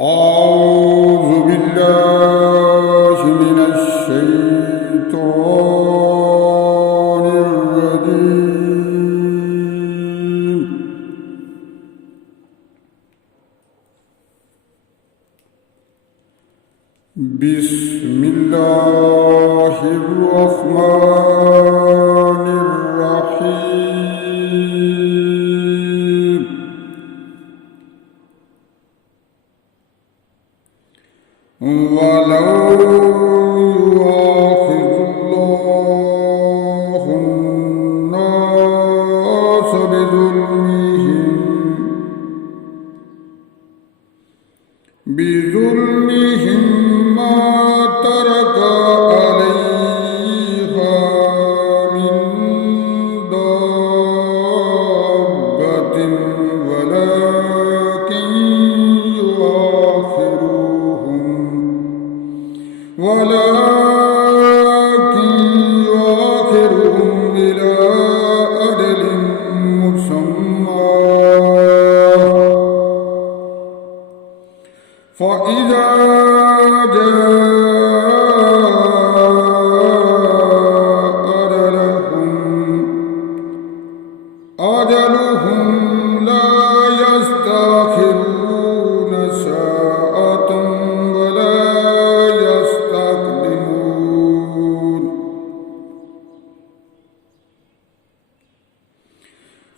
أعوذ بالله من الشيطان الرجيم. بسم الله الرحمن الرحيم. ولو يؤاخذ الله الناس بظلمهم ما ترك عليها من دابة ولكن يؤخرهم إلى أجل مسمى، فإذا جاء أجلهم لا يستأخرون ساعة ولا يستقدمون.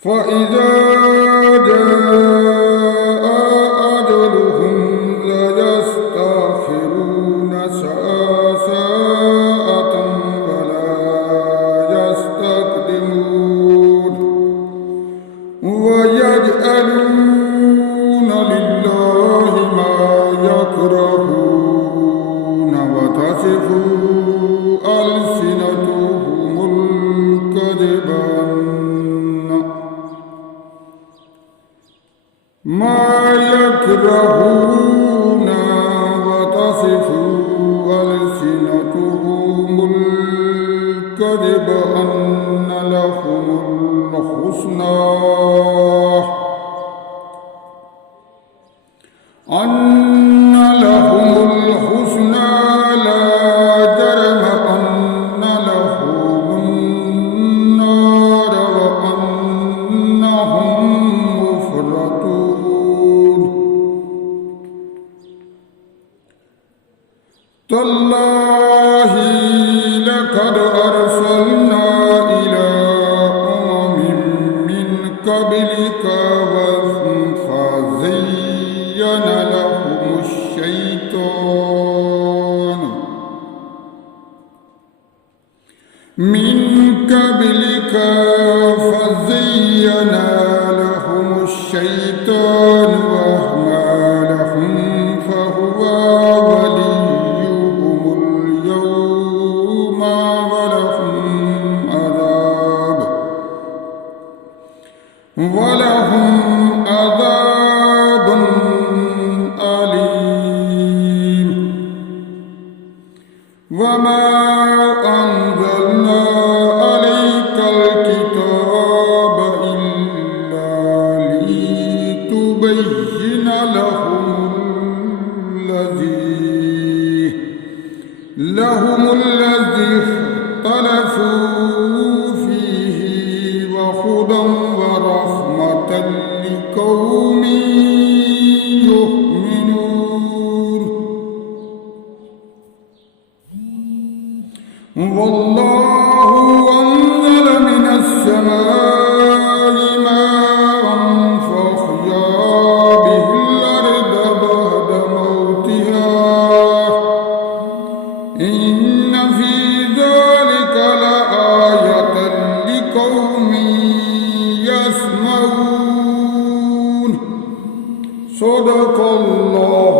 فإذا جاء أجلهم لا يستأخرون ساعة ولا يستقدمون. ويجعلون لله ما يكرهون وتصف ألسنتهم الكذب ما يكرهون وتصف ألسنتهم الكذب أن لهم الحسنى لا جرم أن لهم النار وأنهم مفرطون. تالله لقد أرسلنا إلى أمم من قبلك فزين لهم الشيطان أعمالهم فهو وليهم اليوم ولهم عذاب أليم. وما أنزلنا عليك الكتاب إلا لتبين لهم الذي اختلفوا فيه وهدى ورحمة لقوم يؤمنون. والله أنزل من السماء ماء فأحيا به الأرض بعد موتها إن في ذلك لآية لقوم يسمعون. صدق الله